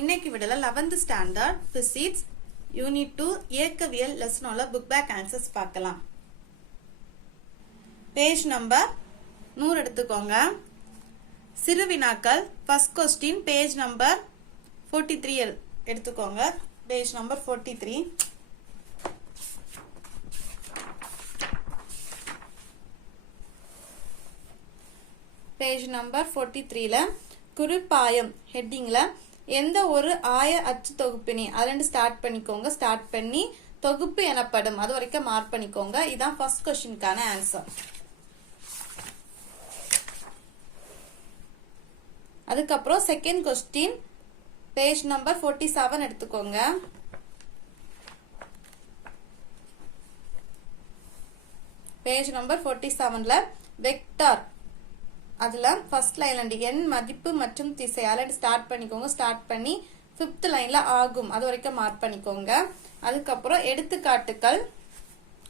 இன்னைக்கு விடல 11th standard physics unit 2 இயக்கவியல் லெசனோட புக் பேக் ஆன்சர்ஸ் பார்க்கலாம். பேஜ் நம்பர் 100 எடுத்துக்கோங்க. சிறு வினாக்கள் ஃபர்ஸ்ட் क्वेश्चन பேஜ் நம்பர் 43 எடுத்துக்கோங்க. Page number 43. பேஜ் நம்பர் 43ல குறிப்பாயம் ஹெட்டிங்ல எந்த ஒரு ஆய அச்சு தொகுப்பினை அதுல ஸ்டார்ட் பண்ணிக்கோங்க. ஸ்டார்ட் பண்ணி தொகுப்பு எனப்படும் அது வரைக்கும் மார்க் பண்ணிக்கோங்க. இதான் ஃபர்ஸ்ட் क्वेश्चनக்கான ஆன்சர். அதுக்கப்புறம் செகண்ட் क्वेश्चन பேஜ் நம்பர் 47 எடுத்துக்கோங்க. பேஜ் நம்பர் 47ல வெக்டார் அதுல ஃபர்ஸ்ட் லைன்ல எண் மதிப்பு மற்றும் திசை அதுல ஸ்டார்ட் பண்ணிக்கோங்க. ஸ்டார்ட் பண்ணி 5th லைன்ல ஆகும் அது வரைக்கும் மார்க் பண்ணிக்கோங்க. அதுக்கப்புறம் எடுத்துக்காட்டுகள்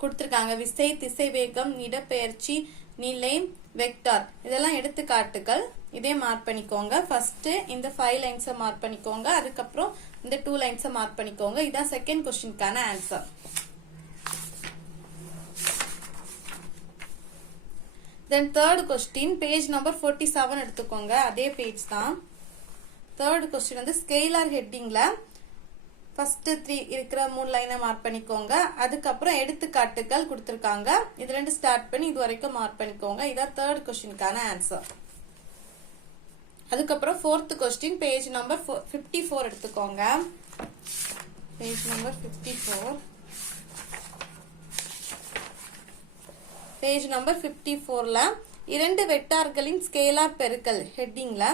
கொடுத்திருக்காங்க. விசை, திசை வேகம், இடப்பெயர்ச்சி, நிலை, வெக்டார் இதெல்லாம் எடுத்துக்காட்டுகள். இதே மார்க் பண்ணிக்கோங்க. ஃபர்ஸ்ட் இந்த 5 லைன்ஸ் மார்க் பண்ணிக்கோங்க. அதுக்கப்புறம் இந்த 2 லைன்ஸ் மார்க் பண்ணிக்கோங்க. இதான் செகண்ட் क्वेश्चनக்கான answer. Then third question page number 47 எடுத்துக்கோங்க. அதே பேஜ் தான். தேர்ட் क्वेश्चन வந்து ஸ்கேலார் ஹெட்டிங்ல ஃபர்ஸ்ட் 3 இருக்கிற 3 லைனை மார்க் பண்ணிக்கோங்க. அதுக்கப்புறம் எடுத்துக்காட்டுகள் கொடுத்திருக்காங்க. இதுல இருந்து ஸ்டார்ட் பண்ணி இது வரைக்கும் மார்க் பண்ணிக்கோங்க. இதான் தேர்ட் क्वेश्चनக்கான ஆன்சர். அதுக்கப்புறம் ஃபோர்த் क्वेश्चन பேஜ் நம்பர் 54 எடுத்துக்கோங்க. Page number 54. பேஜ் நம்பர் 54ல இரண்டு வெக்டார்களின் ஸ்கேலார் பெருக்கல் ஹெட்டிங்ல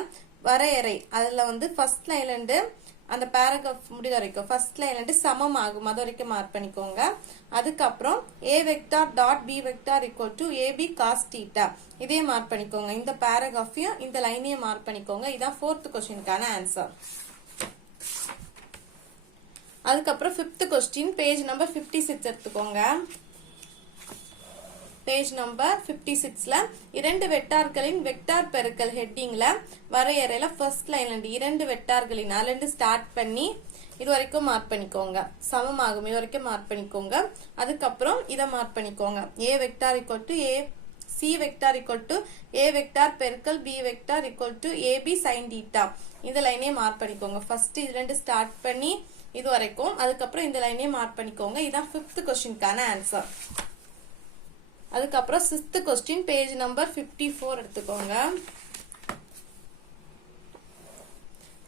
வரையறை அதுல வந்து ஃபர்ஸ்ட் லைன்ல இருந்து அந்த பாராகிராஃப் முடிய வரைக்கும் ஃபர்ஸ்ட் லைன்ல இருந்து சமம் ஆகும் அது வரைக்கும் மார்க் பண்ணிக்கோங்க. அதுக்கப்புறம் a vector dot b vector equal to ab cos θ இதே மார்க் பண்ணிக்கோங்க. இந்த பாராகிராஃபையும் இந்த லைனையும் மார்க் பண்ணிக்கோங்க. இதான் ஃபோர்த் क्वेश्चनக்கான ஆன்சர். அதுக்கப்புறம் 5th क्वेश्चन பேஜ் நம்பர் 56 எடுத்துக்கோங்க. பேஜ் நம்பர் 56ல இரண்டு வெக்டார்களின் வெக்டார் பெருக்கல் ஹெட்டிங்ல வரையறையில ஃபர்ஸ்ட் லைன்ல இருந்து இரண்டு வெக்டார்களின் அதுல ஸ்டார்ட் பண்ணி இது வரைக்கும் மார்க் பண்ணிக்கோங்க. சமமாகும் இது வரைக்கும் மார்க் பண்ணிக்கோங்க. அதுக்கப்புறம் இதை மார்க் பண்ணிக்கோங்க. a vector equal to a c vector equal to a vector பெருக்கல் b vector equal to ab sin θ இந்த லைனே மார்க் பண்ணிக்கோங்க. ஃபர்ஸ்ட் இது ரெண்டு ஸ்டார்ட் பண்ணி இது வரைக்கும் அதுக்கப்புறம் இந்த லைனே மார்க் பண்ணிக்கோங்க. இதான் 5th क्वेश्चनக்கான ஆன்சர். அதுக்கப்புறம் 6th क्वेश्चन பேஜ் நம்பர் 54 எடுத்துக்கோங்க.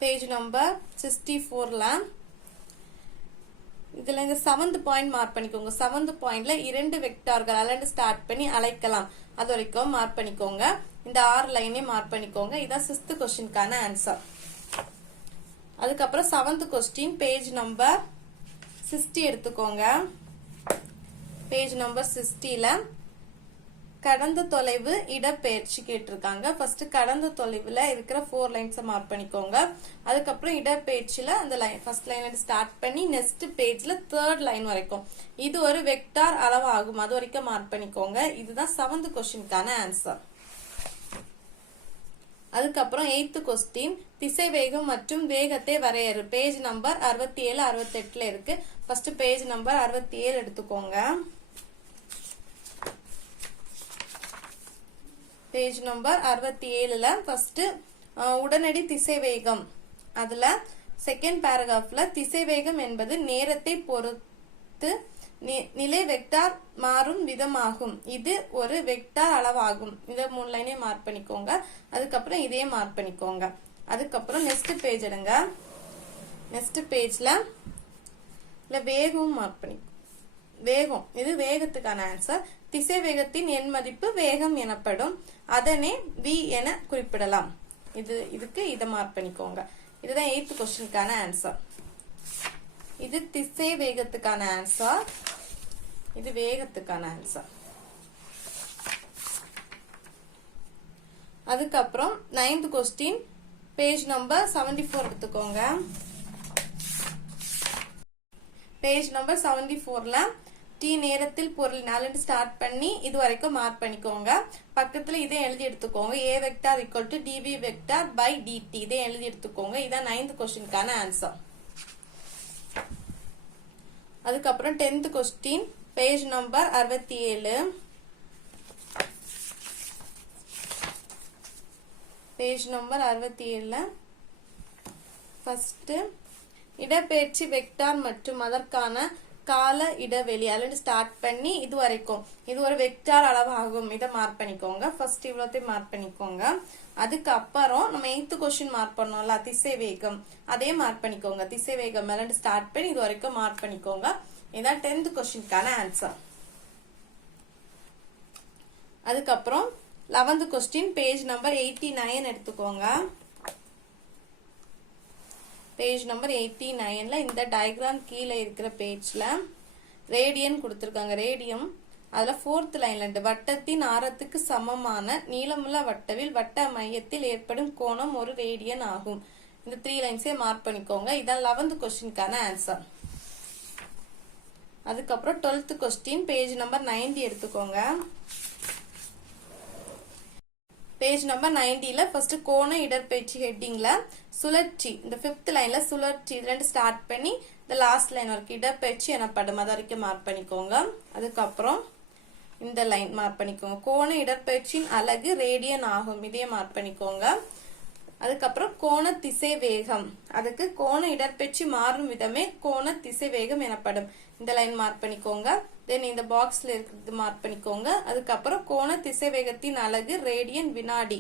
பேஜ் நம்பர் 64ல இதுல இந்த 7th பாயிண்ட் மார்க் பண்ணிக்கோங்க. 7th பாயிண்ட்ல இரண்டு வெக்டார்கள் அதுல ஸ்டார்ட் பண்ணி அழைக்கலாம் அது வரைக்கும் மார்க் பண்ணிக்கோங்க. இந்த 6 லைனே மார்க் பண்ணிக்கோங்க. இதான் 6th क्वेश्चनக்கான ஆன்சர். அதுக்கப்புறம் 7th क्वेश्चन பேஜ் நம்பர் 60 எடுத்துக்கோங்க. பேஜ் நம்பர் 60ல கடந்த தொலைவு இடப்பெயர்ச்சி கேட்டிருக்காங்க. ஃபர்ஸ்ட் கடந்த தொலைவுல இருக்கிற 4 லைன்ஸ் மார்க் பண்ணிக்கோங்க. அதுக்கப்புறம் இடப்பெயர்ச்சியில அந்த லைன் ஃபர்ஸ்ட் லைன்ல ஸ்டார்ட் பண்ணி நெக்ஸ்ட் பேஜ்ல 3rd லைன் வரைக்கும் இது ஒரு வெக்டார் அளவு ஆகும் அது வரைக்கும் மார்க் பண்ணிக்கோங்க. இதுதான் 7th क्वेश्चनக்கான ஆன்சர். அதுக்கப்புறம் 8th क्वेश्चन திசை வேகம் மற்றும் வேகத்தை வரையறு பேஜ் நம்பர் 67 68ல இருக்கு. ஃபர்ஸ்ட் பேஜ் நம்பர் 67 எடுத்துக்கோங்க. பேஜ் நம்பர் 67ல ஃபர்ஸ்ட் உடனடி திசை வேகம் அதுல செகண்ட் பாராகிராஃப்ல திசை வேகம் என்பது நேரத்தை பொறுத்து நிலை வெக்டார் மாறும் விதமாகும். இது ஒரு வெக்டார் அளவாகும். இந்த 3 லைனே மார்க் பண்ணிக்கோங்க. அதுக்கப்புறம் இதே மார்க் பண்ணிக்கோங்க. அதுக்கப்புறம் நெக்ஸ்ட் பேஜ் எடுங்க. நெக்ஸ்ட் பேஜ்ல வேகம் மார்க் பண்ணி வேகம் இது வேகத்துக்கான ஆன்சர். திசை வேகத்தின் எண் மதிப்பு வேகம் எனப்படும். அதனை v என குறிப்பிடலாம். இதுக்கு இதை மார்க் பண்ணிக்கோங்க. இதுதான் 8th क्वेश्चनக்கான ஆன்சர். இது திசை வேகத்துக்கான ஆன்சர். இது வேகத்துக்கான ஆன்சர். அதுக்கப்புறம் 9th क्वेश्चन பேஜ் நம்பர் 74 எடுத்துக்கோங்க. பேஜ் நம்பர் 74ல நேரத்தில் பொருள் 4 ஸ்டார்ட் பண்ணி இது வரைக்கும் மார்க் பண்ணிக்கோங்க. பக்கத்துல இதே எழுதி எடுத்துக்கோங்க. A vector equal to dB vector by dt. இதே எழுதி எடுத்துக்கோங்க. இதான் 9th கொஸ்டினுக்கான ஆன்சர். அதுக்கப்புறம் 10th question page number 67. Page number 67ல ஃபர்ஸ்ட் இடப்பெயர்ச்சி வெக்டார் மற்றும் அதற்கான கால இடைவெளி அல்லது ஸ்டார்ட் பண்ணி இது வரைக்கும் இது ஒரு வெக்டார் அளவாகும். இதை மார்க் பண்ணிக்கோங்க. ஃபர்ஸ்ட் இவ்வளோத்தையும் மார்க் பண்ணிக்கோங்க. அதுக்கப்புறம் நம்ம 8th கொஸ்டின் மார்க் பண்ணோம்ல திசை வேகம், அதே மார்க் பண்ணிக்கோங்க. திசை வேகம் அல்லது ஸ்டார்ட் பண்ணி இது வரைக்கும் மார்க் பண்ணிக்கோங்க. இதான் 10th கொஸ்டினுக்கான ஆன்சர். அதுக்கப்புறம் 11th கொஸ்டின் பேஜ் நம்பர் 89 எடுத்துக்கோங்க. பேஜ் நம்பர் 89ல இந்த டயக்ராம் கீழே இருக்கிற பேஜ்ல ரேடியன் கொடுத்திருக்காங்க. ரேடியம் அதுல 4th லைன்ல இருந்து வட்டத்தின் ஆரத்துக்கு சமமான நீளமுள்ள வட்டவில் வட்ட மையத்தில் ஏற்படும் கோணம் ஒரு ரேடியன் ஆகும். இந்த 3 லைன்ஸே மார்க் பண்ணிக்கோங்க. இதான் 11th கொஸ்டினுக்கான ஆன்சர். அதுக்கப்புறம் 12th கொஸ்டின் பேஜ் நம்பர் 90 எடுத்துக்கோங்க. பேஜ் நம்பர் 90ல ஃபர்ஸ்ட் கோண இடப்பெயர்ச்சி ஹெட்டிங்ல சுழற்சி இந்த 5th லைன்ல சுழற்சி இதுல ஸ்டார்ட் பண்ணி இந்த லாஸ்ட் லைன் வரைக்கும் இடப்பெயர்ச்சி எனப்படும். அது வரைக்கும் மார்க் பண்ணிக்கோங்க. அதுக்கப்புறம் இந்த லைன் மார்க் பண்ணிக்கோங்க. கோண இடப்பெயர்ச்சியின் அலகு ரேடியன் ஆகும். இதே மார்க் பண்ணிக்கோங்க. அதுக்கப்புறம் கோண திசை வேகம், அதுக்கு கோண இடப்பெயர்ச்சி மாறும் விதமே கோண திசை வேகம் எனப்படும். இந்த லைன் மார்க் பண்ணிக்கோங்க. தென் இந்த பாக்ஸ்ல இருக்கிறது மார்க் பண்ணிக்கோங்க. அதுக்கப்புறம் கோண திசை வேகத்தின் அலகு ரேடியன் வினாடி,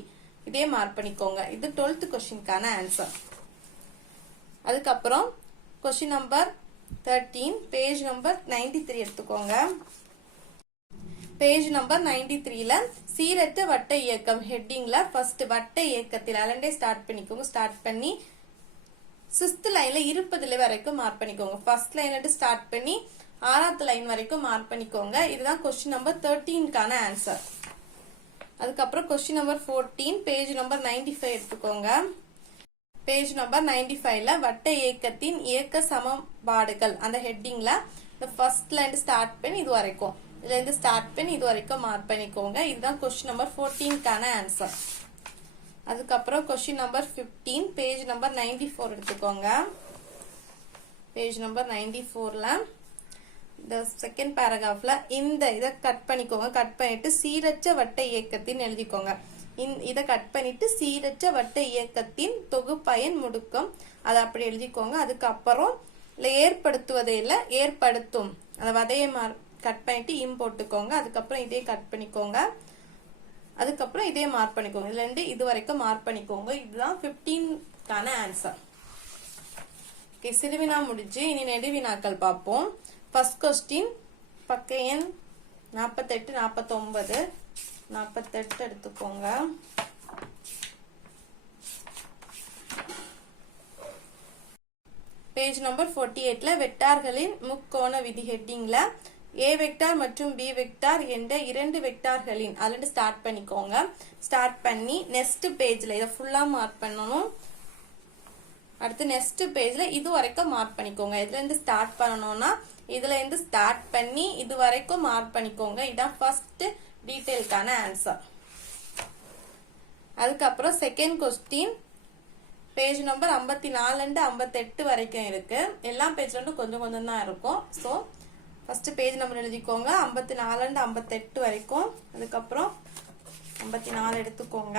இதே மார்க் பண்ணிக்கோங்க. இது 12th கொஸ்டினுக்கான ஆன்சர். அதுக்கப்புறம் கொஸ்டின் நம்பர் 13 பேஜ் நம்பர் 93 எடுத்துக்கோங்க. பேஜ் நம்பர் 93ல சீரற்ற வட்ட இயக்கம் ஹெட்டிங்ல ஃபர்ஸ்ட் வட்ட இயக்கத்தில் அலண்டே ஸ்டார்ட் பண்ணிக்கோங்க. ஸ்டார்ட் பண்ணி 6th லைன்ல இருப்பதுல வரைக்கும் மார்க் பண்ணிக்கோங்க. ஃபர்ஸ்ட் லைன்ல ஸ்டார்ட் பண்ணி 6th லைன் வரைக்கும் மார்க் பண்ணிக்கோங்க. இதுதான் கொஸ்டின் நம்பர் 13க்கான ஆன்சர். அதுக்கப்புறம் கொஸ்டின் நம்பர் 14 பேஜ் நம்பர் 95 எடுத்துக்கோங்க. பேஜ் நம்பர் 95ல வட்ட இயக்கத்தின் இயக்க சமன்பாடுகள் அந்த ஹெட்டிங்ல இந்த ஃபர்ஸ்ட் லைன் ஸ்டார்ட் பண்ணி இது வரைக்கும் இதுல இருந்து ஸ்டார்ட் பண்ணி இது வரைக்கும் மார்க் பண்ணிக்கோங்க. இதுதான் கொஸ்டின் நம்பர் 14க்கான ஆன்சர். அதுக்கப்புறம் கொஸ்டின் நம்பர் 15 பேஜ் நம்பர் 94 எடுத்துக்கோங்க. பேஜ் நம்பர் 94ல இந்த செகண்ட் பேராகிராஃப்ல இந்த இதை கட் பண்ணிக்கோங்க. கட் பண்ணிட்டு சீரற்ற வட்ட இயக்கத்தின் எழுதிக்கோங்க. இதை கட் பண்ணிட்டு சீரற்ற வட்ட இயக்கத்தின் தொகுப்பயன் முடுக்கம் அதை அப்படி எழுதிக்கோங்க. அதுக்கப்புறம் ஏற்படுத்துவதே இல்ல ஏற்படுத்தும் அந்த வதையை கட் பண்ணிட்டு போட்டுக்கோங்க. அதுக்கப்புறம் இதே கட் பண்ணிக்கோங்க. அதுக்கப்புறம் இதே மார்க் பண்ணிக்கோங்க. இதுல இருந்து இது வரைக்கும் மார்க் பண்ணிக்கோங்க. இதுதான் 15க்கான ஆன்சர். சிறுவினா முடிஞ்சு இனி நெடுவினாக்கள் பார்ப்போம். ஃபர்ஸ்ட் கொஸ்டின் பக்க எண் 48 49 48 எடுத்துக்கோங்க. பேஜ் நம்பர் 48ல வெக்டார்களின் முக்கோண விதி ஹெட்டிங்ல A வெக்டார் மற்றும் B வெக்டார் என்ற 2 வெக்டார்களின் அதுல ஸ்டார்ட் பண்ணிக்கோங்க. ஸ்டார்ட் பண்ணி நெக்ஸ்ட் பேஜ்ல இதை ஃபுல்லா மார்க் பண்ணணும். அடுத்து நெக்ஸ்ட் பேஜ்ல இது வரைக்கும் மார்க் பண்ணிக்கோங்க. இதுல இருந்து ஸ்டார்ட் பண்ணணும்னா இதுல இருந்து ஸ்டார்ட் பண்ணி இது வரைக்கும் மார்க் பண்ணிக்கோங்க. இதான் ஃபர்ஸ்ட் டீடைல்கான ஆன்சர். அதுக்கப்புறம் second question page number 54 and 58 வரைக்கும் இருக்கு. எல்லா பேஜ்ல கொஞ்சம் கொஞ்சம் தான் இருக்கும். ஸோ ஃபர்ஸ்ட் பேஜ் நம்பர் எழுதிக்கோங்க. 54 and 58 வரைக்கும். அதுக்கப்புறம் 54 எடுத்துக்கோங்க.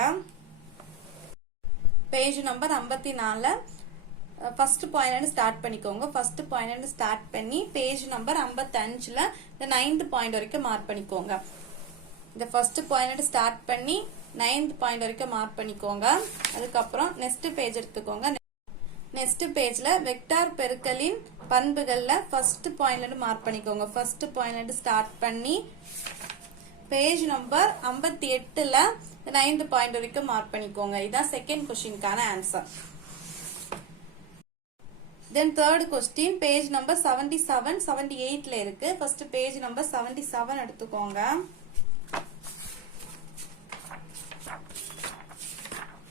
பேஜ் நம்பர் 54ல ஃபர்ஸ்ட் பாயிண்ட் ஸ்டார்ட் பண்ணிக்கோங்க. ஃபர்ஸ்ட் பாயிண்ட் ஸ்டார்ட் பண்ணி பேஜ் நம்பர் 55ல இந்த 9th பாயிண்ட் வரைக்கும் மார்க் பண்ணிக்கோங்க. இந்த ஃபர்ஸ்ட் பாயிண்ட் ஸ்டார்ட் பண்ணி 9th பாயிண்ட் வரைக்கும் மார்க் பண்ணிக்கோங்க. அதுக்கப்புறம் நெக்ஸ்ட் பேஜ் எடுத்துக்கோங்க. நெக்ஸ்ட் பேஜ்ல வெக்டார் பெருக்கலின் பண்புகள்ல ஃபர்ஸ்ட் பாயிண்ட்ல மார்க் பண்ணிக்கோங்க. ஃபர்ஸ்ட் பாயிண்ட்ல ஸ்டார்ட் பண்ணி பேஜ் நம்பர் 58ல 9th பாயிண்ட் வரைக்கும் மார்க் பண்ணிக்கோங்க. இதான் செகண்ட் கொஸ்டினுக்கான answer. Then third question page number 77 78ல இருக்கு. ஃபர்ஸ்ட் பேஜ் நம்பர் 77 எடுத்துக்கோங்க.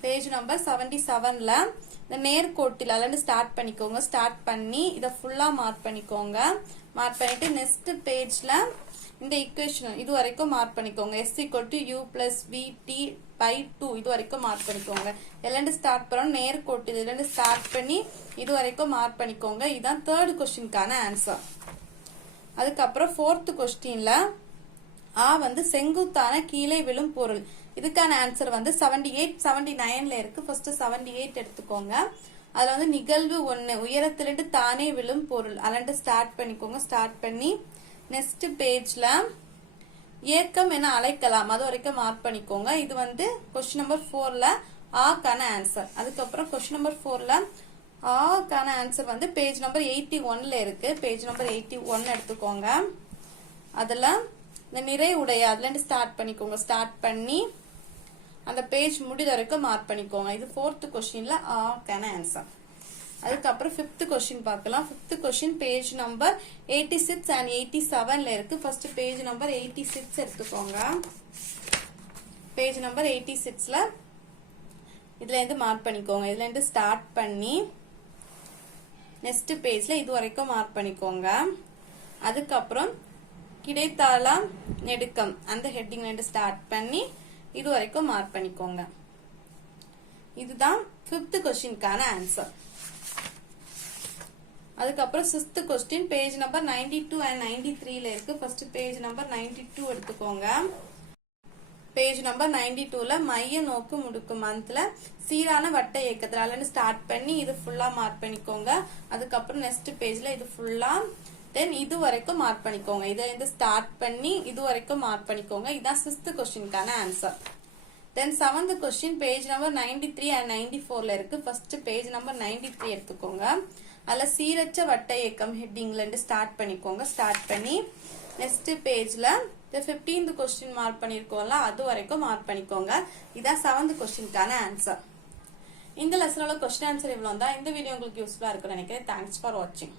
பேஜ் நம்பர் 77ல இந்த நேர்கோட்டில் அதுல ஸ்டார்ட் பண்ணிக்கோங்க. ஸ்டார்ட் பண்ணி இதை ஃபுல்லா மார்க் பண்ணிக்கோங்க. மார்க் பண்ணிட்டு நெக்ஸ்ட் பேஜ்ல இந்த ஈக்குவேஷன் இது வரைக்கும் மார்க் பண்ணிக்கோங்க. s = u + vt/2 இது வரைக்கும் மார்க் பண்ணிக்கோங்க. எல்லாரும் ஸ்டார்ட் பண்ணோம் நேர்கோட்டு இதுல ஸ்டார்ட் பண்ணி இது வரைக்கும் மார்க் பண்ணிக்கோங்க. இதுதான் தேர்ட் क्वेश्चनக்கான ஆன்சர். அதுக்கப்புறம் ஃபோர்த் क्वेश्चनல ஆ வந்து செங்குத்தான கீழே விழும் பொருள். இதுக்கான ஆன்சர் வந்து 78 79ல இருக்கு. ஃபர்ஸ்ட் 78 எடுத்துக்கோங்க. அதுல வந்து நிகழ்வு 1 உயரத்திலிருந்து தானே விழும் பொருள் அலண்டு ஸ்டார்ட் பண்ணிக்கோங்க. ஸ்டார்ட் பண்ணி நெக்ஸ்ட் பேஜ்ல ஏக்கம் என அழைக்கலாம் அது வரைக்கும் மார்க் பண்ணிக்கோங்க. இது வந்து क्वेश्चन நம்பர் 4ல ஆக்கான ஆன்சர். அதுக்கப்புறம் क्वेश्चन நம்பர் 4ல ஆக்கான ஆன்சர் வந்து பேஜ் நம்பர் 81ல இருக்கு. பேஜ் நம்பர் 81 எடுத்துக்கோங்க. அதுல இந்த நிறை உடைய அதுல ஸ்டார்ட் பண்ணிக்கோங்க. ஸ்டார்ட் பண்ணி அந்த பேஜ் முடித வரைக்கும் மார்க் பண்ணிக்கோங்க. இது ஃபோர்த் क्वेश्चनல ஆக்கான ஆன்சர். அதுக்கப்புறம் ஃபிஃப்த் क्वेश्चन பார்க்கலாம். Fifth question page number 86 and 87ல இருக்கு. ஃபர்ஸ்ட் பேஜ் நம்பர் 86 எடுத்துக்கோங்க. பேஜ் நம்பர் 86ல இதுல இருந்து மார்க் பண்ணிக்கோங்க. இதுல இருந்து ஸ்டார்ட் பண்ணி நெக்ஸ்ட் பேஜ்ல இது வரைக்கும் மார்க் பண்ணிக்கோங்க. அதுக்கப்புறம் கிடைத்தால நெடுக்கம் அந்த ஹெட்டிங்ல இருந்து ஸ்டார்ட் பண்ணி இது வரைக்கும் மார்க் பண்ணிக்கோங்க. இதுதான் ஃபிஃப்த் क्वेश्चनக்கான ஆன்சர். அதுக்கப்புறம் sixth question page number 92 and 93ல இருக்கு. ஃபர்ஸ்ட் பேஜ் நம்பர் 92 எடுத்துக்கோங்க. பேஜ் நம்பர் 92ல மைய நோக்கு முடுக்கு மந்த்ல சீரான வட்ட இயக்கத்துல ஸ்டார்ட் பண்ணி இது ஃபுல்லா மார்க் பண்ணிக்கோங்க. அதுக்கப்புறம் நெக்ஸ்ட் பேஜ்ல இது ஃபுல்லா தென் இது வரைக்கும் மார்க் பண்ணிக்கோங்க. இதை இந்த ஸ்டார்ட் பண்ணி இது வரைக்கும் மார்க் பண்ணிக்கோங்க. இதான் சிக்ஸ்த் क्वेश्चनக்கான answer. Then seventh question page number 93 and 94ல இருக்கு. ஃபர்ஸ்ட் பேஜ் நம்பர் 93 எடுத்துக்கோங்க. அதுல சீரற்ற வட்ட இயக்கம் ஹெட்டிங்ல இருந்து ஸ்டார்ட் பண்ணிக்கோங்க. ஸ்டார்ட் பண்ணி நெக்ஸ்ட் பேஜ்ல 15th क्वेश्चन மார்க் பண்ணிருக்கோம்ல அது வரைக்கும் மார்க் பண்ணிக்கோங்க. இதான் செவன்த் क्वेश्चनக்கான ஆன்சர். இந்த லெசனோட क्वेश्चन ஆன்சர் இவ்வளவு தான். இந்த வீடியோ உங்களுக்கு யூஸ்ஃபுல்லா இருக்கும்னு நினைக்கிறேன். தேங்க்ஸ் ஃபார் வாட்சிங்.